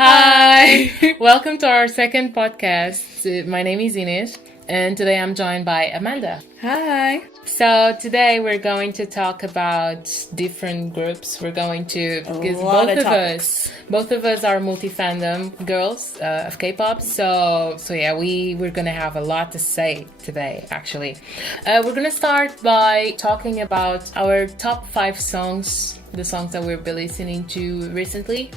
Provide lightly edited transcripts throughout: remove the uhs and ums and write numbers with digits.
Hi! Welcome to our second podcast. My name is Ines, and today I'm joined by Amanda. Hi! So today we're going to talk about different groups. We're going to, because both of us are multi-fandom girls of K-pop. So yeah, we're gonna have a lot to say today. Actually, we're gonna start by talking about our top 5 songs. The songs that we've been listening to recently.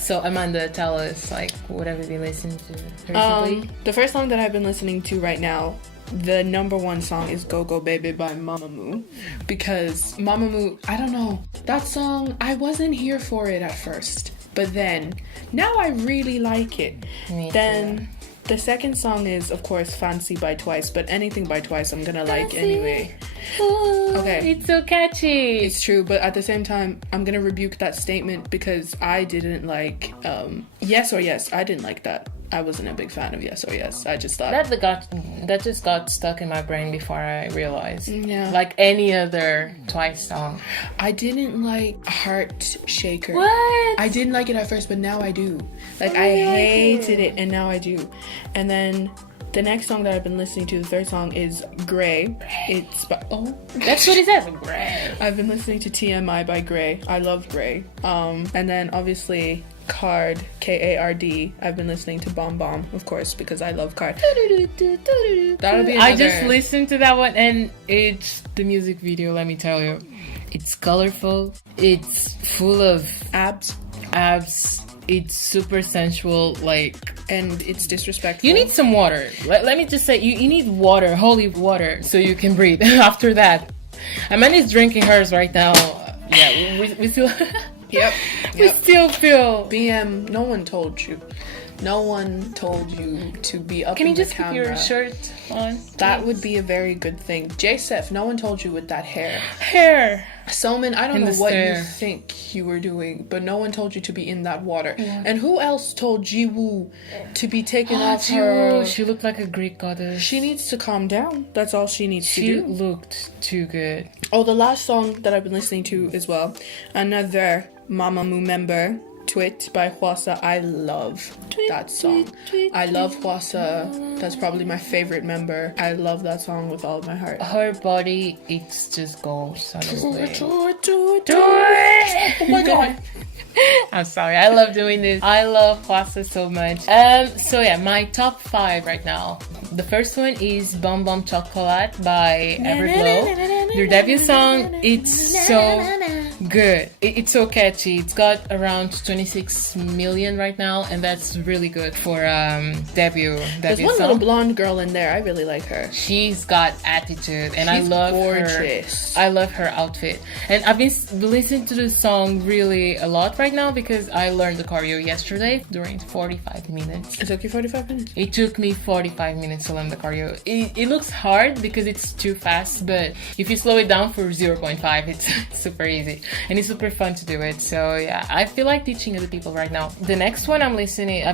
So Amanda, tell us, what have you been listening to recently? The first song that I've been listening to right now, the number one song is Go Go Baby by Mamamoo. Because Mamamoo, I don't know, that song, I wasn't here for it at first. But then, now I really like it. Me then too. The second song is, of course, Fancy by Twice. But anything by Twice I'm gonna like anyway. Okay. It's so catchy. It's true, but at the same time, I'm gonna rebuke that statement because I didn't like Yes or Yes. I didn't like that. I wasn't a big fan of Yes or Yes. I just thought that just got stuck in my brain before I realized. Yeah. Like any other Twice song. I didn't like Heart Shaker. What? I didn't like it at first, but now I do. I hated it, and now I do. And then the next song that I've been listening to, the third song, is Grey. It's by... Oh. That's what it says, Grey. I've been listening to TMI by Grey. I love Grey. And then, obviously, KARD, KARD. I've been listening to Bomb Bomb, of course, because I love KARD. That'll be another... I just listened to that one, and it's the music video, let me tell you. It's colorful. It's full of abs. It's super sensual, and it's disrespectful. You need some water. Let me just say, you need water, holy water, so you can breathe. After that, Amanda's drinking hers right now. Yeah, we still... Yep. We still feel... BM, no one told you. No one told you to be up in the camera. Can you just keep your shirt on? That would be a very good thing. J-Sef, no one told you with that hair. Soman, I don't know what you think you were doing, but no one told you to be in that water. Yeah. And who else told Jiwoo to be taken off her? She looked like a Greek goddess. She needs to calm down. That's all she needs to do. She looked too good. Oh, the last song that I've been listening to as well, another Mamamoo member, Twit by Hwasa. I love that song. I love Hwasa. That's probably my favorite member. I love that song with all of my heart. Her body, it's just goals. Do it. Oh my god. I'm sorry. I love doing this. I love Hwasa so much. So yeah, my top 5 right now. The first one is Bomb Bomb Chocolate by Everglow. Their debut song. It's so good. It's so catchy. It's got around 26 million right now, and that's really good for debut There's one song. little blonde girl in there. I really like her. She's got attitude, and I love gorgeous. her. I love her outfit, and I've been listening to this song really a lot right now because I learned the choreo yesterday during 45 minutes. It took you 45 minutes? It took me 45 minutes to learn the choreo. It looks hard because it's too fast, but if you slow it down for 0.5, it's super easy. And it's super fun to do it. So yeah, I feel like teaching other people right now. The next one I've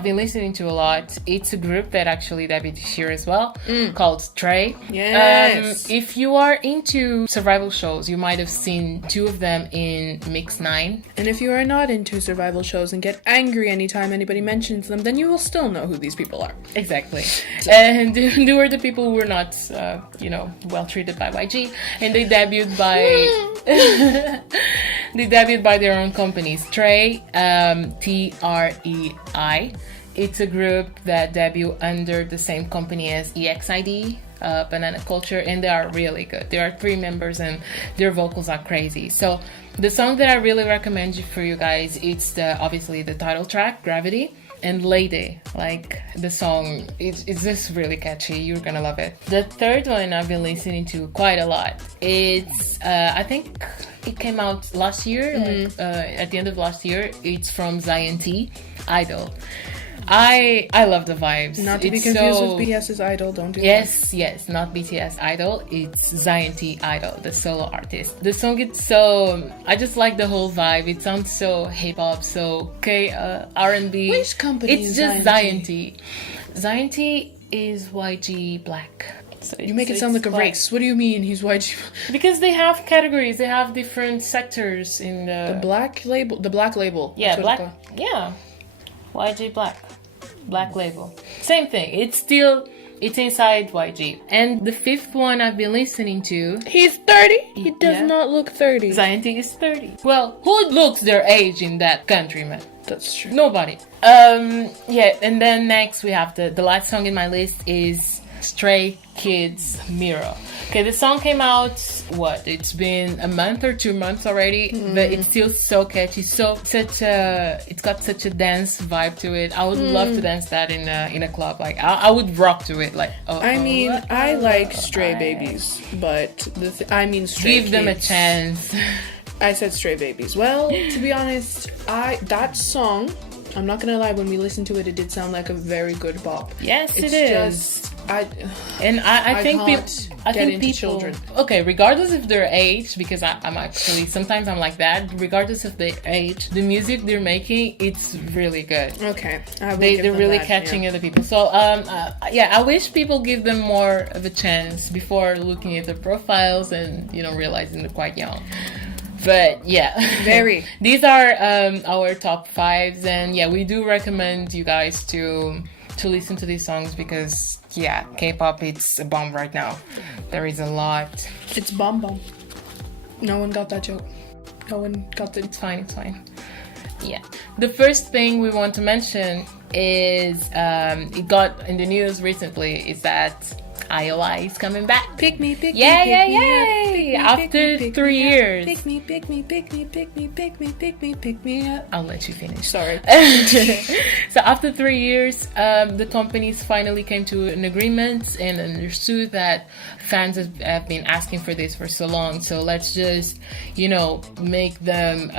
been listening to a lot. It's a group that actually debuted this year as well, called Stray. Yes. If you are into survival shows, you might have seen 2 of them in Mix 9. And if you are not into survival shows and get angry anytime anybody mentions them, then you will still know who these people are. Exactly. And they were the people who were not, well treated by YG, and they debuted by their own company, Stray, TREI. It's a group that debuted under the same company as EXID, Banana Culture, and they are really good. There are 3 members, and their vocals are crazy. So the song that I really recommend for you guys, it's obviously the title track, Gravity, and Lady. The song, it's just really catchy. You're gonna love it. The third one I've been listening to quite a lot. It's I think it came out last year, at the end of last year. It's from Zion T, Idol. I love the vibes. Not to be confused with BTS's Idol, don't do that. Yes, not BTS Idol. It's Zion T Idol, the solo artist. The song is so... I just like the whole vibe. It sounds so hip-hop, so R&B. Which company is just Zion T. Zion T is YG Black. So you make it sound like a race. What do you mean he's YG? Because they have categories. They have different sectors in the... The black label? The black label. Yeah, black... Yeah. YG Black label. Same thing. It's inside YG. And the fifth one I've been listening to. He's 30. He does not look 30. Zaynti is 30. Well, who looks their age in that country, man? That's true. Nobody. Yeah, and then next we have the last song in my list is Stray Kids Mirror. Okay, the song came out, it's been a month or 2 months already, but it's still so catchy. It's got such a dance vibe to it. I would love to dance that in a club. Like I would rock to it. Like I like Stray Babies, but Stray Give them a chance. I said Stray Babies. Well, to be honest, that song, I'm not gonna lie, when we listened to it, it did sound like a very good bop. Yes, it is. I think people children. Okay, regardless of their age, because I'm actually sometimes I'm like that. Regardless of their age, the music they're making, it's really good. Okay, they're really catching other people. So I wish people give them more of a chance before looking at their profiles and realizing they're quite young. But yeah, very. These are our top 5s, and yeah, we do recommend you guys to listen to these songs because K-pop, it's a bomb right now. There is a lot. It's bomb. No one got that joke. No one got it. It's fine. Yeah. The first thing we want to mention is it got in the news recently is that I.O.I is coming back. Pick me. Yay! After 3 years. Pick me up. I'll let you finish. Sorry. So after 3 years, the companies finally came to an agreement and understood that fans have been asking for this for so long. So let's just, make them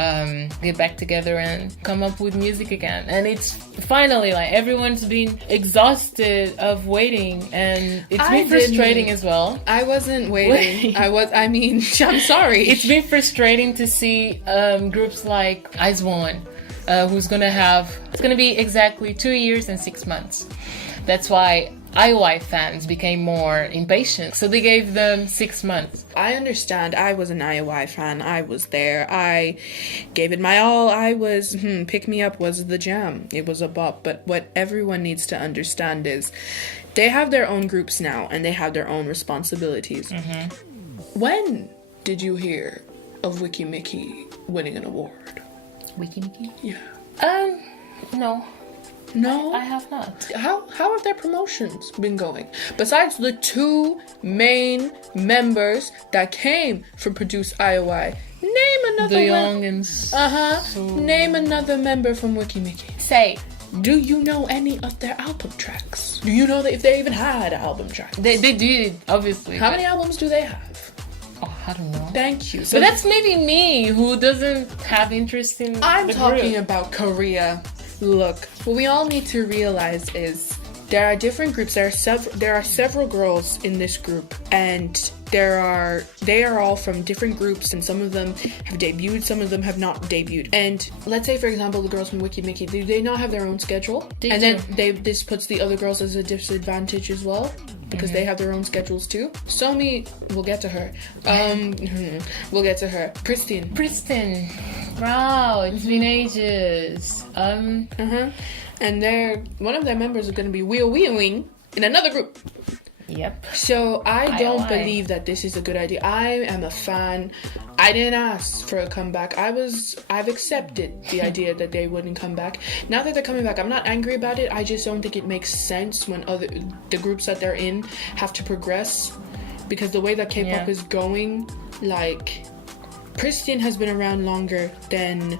get back together and come up with music again. And it's finally like everyone's been exhausted of waiting, and it's been frustrating as well. I wasn't waiting. I'm sorry. It's been frustrating to see groups like I.O.I, it's gonna be exactly 2 years and 6 months. That's why I.O.I fans became more impatient, so they gave them 6 months. I understand. I was an I.O.I fan. I was there. I gave it my all. I was, Pick Me Up was the jam. It was a bop. But what everyone needs to understand is they have their own groups now, and they have their own responsibilities. Mm-hmm. When did you hear of Wiki Mickey winning an award? Wiki Mickey? Yeah. No. No? I have not. How have their promotions been going? Besides the 2 main members that came from Produce I.O.I, name another the youngins. Name another member from Wiki Mickey. Say. Do you know any of their album tracks? Do you know that if they even had album tracks? They did, obviously. How many albums do they have? Oh, I don't know. Thank you. So that's maybe me who doesn't have interest in I'm talking about Korea. Look, what we all need to realize is there are different groups. There are several girls in this group, and they are all from different groups, and some of them have debuted, some of them have not debuted. And let's say, for example, the girls from Wiki Mickey, do they not have their own schedule? Then this puts the other girls as a disadvantage as well, because they have their own schedules too. Somi, we'll get to her. We'll get to her. Pristin. Wow, it's been ages. And one of their members is going to be Wing in another group. Yep. So I don't believe that this is a good idea. I am a fan. I didn't ask for a comeback. I've accepted the idea that they wouldn't come back. Now that they're coming back, I'm not angry about it. I just don't think it makes sense when the groups that they're in have to progress, because the way that K-pop is going, like, Pristin has been around longer than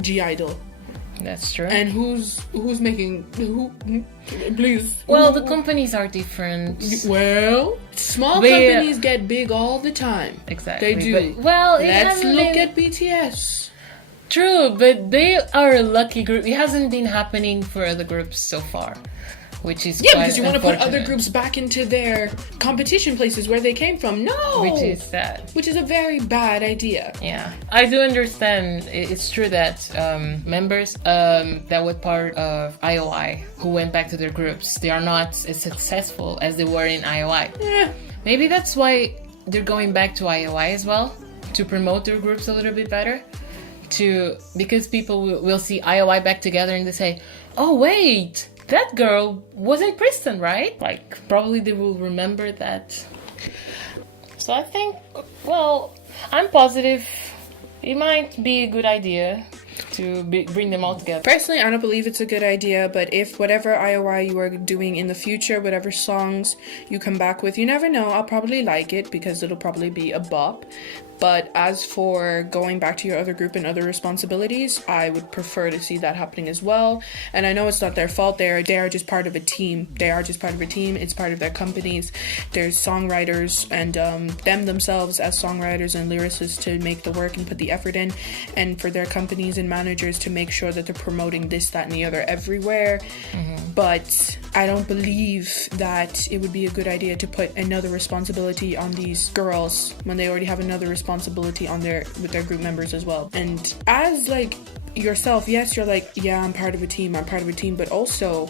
G-Idol. That's true. And who's making please? Well, the companies are different. Well, small companies get big all the time. Exactly. They do. Let's look at BTS. True, but they are a lucky group. It hasn't been happening for other groups so far, which is because you want to put other groups back into their competition places where they came from. No, which is sad. Which is a very bad idea. Yeah, I do understand. It's true that members that were part of I.O.I who went back to their groups, they are not as successful as they were in I.O.I. Yeah. Maybe that's why they're going back to I.O.I as well, to promote their groups a little bit better. because people will see I.O.I back together and they say, oh wait, that girl was in Princeton, right? Like, probably they will remember that. So I think, well, I'm positive it might be a good idea to bring them all together. Personally, I don't believe it's a good idea, but if whatever I.O.I you are doing in the future, whatever songs you come back with, you never know, I'll probably like it because it'll probably be a bop. But as for going back to your other group and other responsibilities, I would prefer to see that happening as well. And I know it's not their fault. They are just part of a team. It's part of their companies. There's songwriters and them themselves as songwriters and lyricists to make the work and put the effort in. And for their companies and managers to make sure that they're promoting this, that, and the other everywhere. But I don't believe that it would be a good idea to put another responsibility on these girls when they already have another responsibility on with their group members as well. And as like yourself, yes, you're like, yeah, I'm part of a team, but also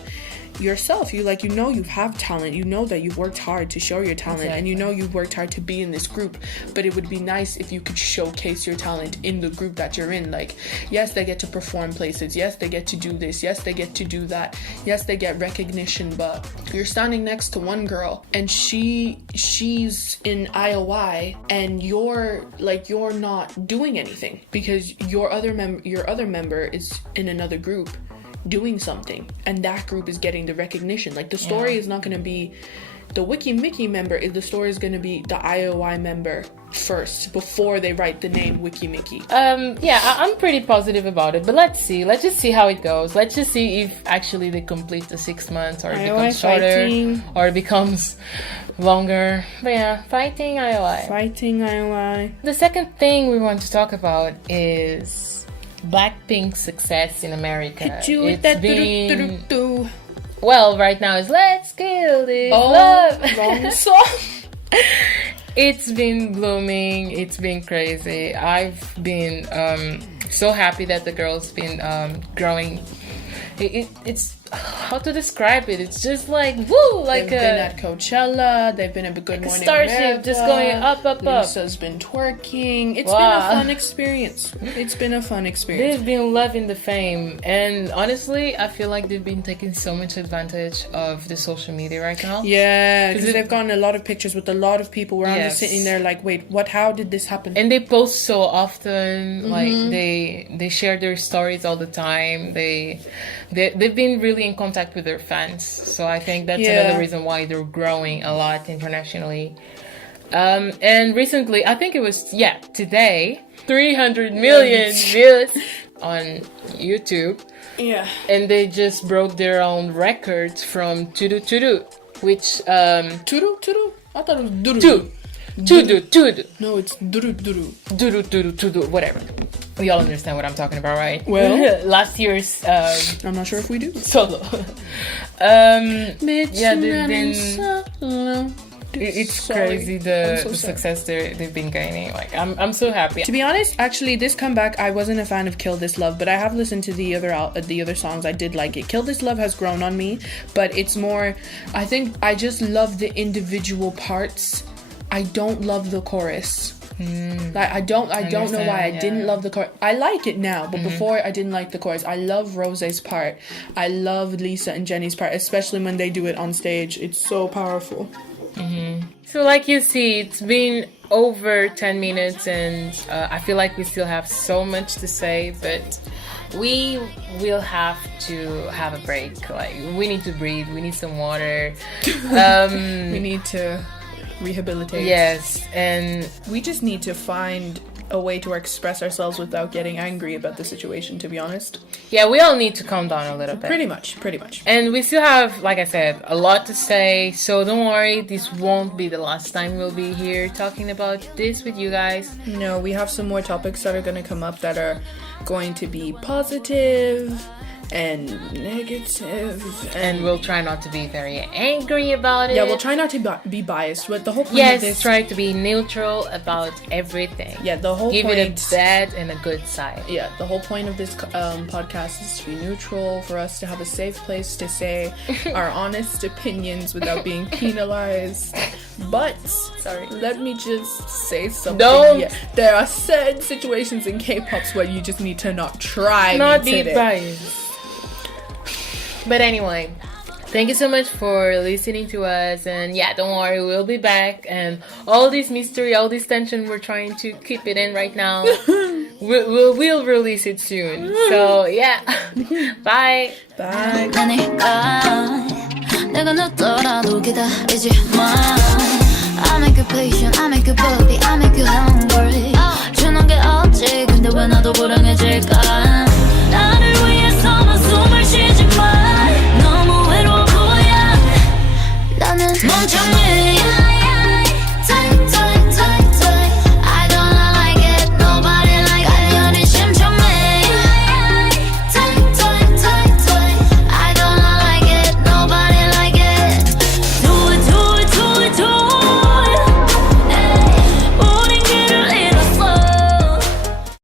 yourself, you know you have talent, you know that you've worked hard to show your talent. Exactly. And you know you've worked hard to be in this group, but it would be nice if you could showcase your talent in the group that you're in. Like, yes, they get to perform places, yes, they get to do this, yes, they get to do that, yes, they get recognition, but you're standing next to one girl and she's in I.O.I and you're not doing anything because your other member is in another group doing something, and that group is getting the recognition. Like, the story is not going to be the Wiki Mickey member, the story is going to be the I.O.I member first before they write the name Wiki Mickey. I'm pretty positive about it, but let's just see how it goes. Let's just see if actually they complete the 6 months, or it becomes shorter, or it becomes longer. But yeah, fighting I.O.I. The second thing we want to talk about is BLACKPINK's success in America. Well, right now it's Let's Kill This Love. Wrong song. It's been blooming. It's been crazy. I've been so happy that the girl's been growing. It's how to describe it. It's just like woo, like they've been at Coachella. They've been at Good like Morning Starship, America, just going up. Lisa's been twerking. It's been a fun experience. They've been loving the fame, and honestly, I feel like they've been taking so much advantage of the social media right now. Yeah, because they've gotten a lot of pictures with a lot of people. Where I'm just sitting there like, wait, what? How did this happen? And they post so often. Like they share their stories all the time. They've been really in contact with their fans, so I think that's another reason why they're growing a lot internationally. And recently, I think it was today, 300 million views on YouTube. Yeah, and they just broke their own records from Tudu, which Tudu. I thought it was Duru. Tudu. No, it's Duru. Tudu, whatever. We all understand what I'm talking about, right? Well, last year's I'm not sure if we do. Solo. They've been. It's crazy the success they've been gaining. Like, I'm so happy. To be honest, actually, this comeback, I wasn't a fan of Kill This Love, but I have listened to the other songs. I did like it. Kill This Love has grown on me, but it's more. I think I just love the individual parts. I don't love the chorus. Like, I don't know why I didn't love the chorus. I like it now, but before I didn't like the chorus. I love Rose's part. I love Lisa and Jenny's part, especially when they do it on stage. It's so powerful. So like you see, it's been over 10 minutes and I feel like we still have so much to say, but we will have to have a break. Like, we need to breathe, we need some water. We need to rehabilitate. Yes, and we just need to find a way to express ourselves without getting angry about the situation, to be honest. Yeah, we all need to calm down a little bit. Pretty much. And we still have, like I said, a lot to say, so don't worry, this won't be the last time we'll be here talking about this with you guys. No, we have some more topics that are going to come up that are going to be positive and negative, and we'll try not to be very angry about it. Yeah, we'll try not to be biased. But the whole point of this, try to be neutral about everything. Yeah, the whole give point, it a bad and a good side. Yeah, the whole point of this podcast is to be neutral, for us to have a safe place to say our honest opinions without being penalized But Sorry. let me just say something. Don't. Yeah, there are certain situations in K-pops where you just need to not try. Not me be today. biased. But anyway, thank you so much for listening to us. And yeah, don't worry, we'll be back. And all this mystery, all this tension, we're trying to keep it in right now. we'll release it soon. So yeah, bye. Bye. 내가 늦더라도 기다리지 마 I make you patient, I make you bubbly, I make you hungry 주는 게 없지 근데 왜 나도 불행해질까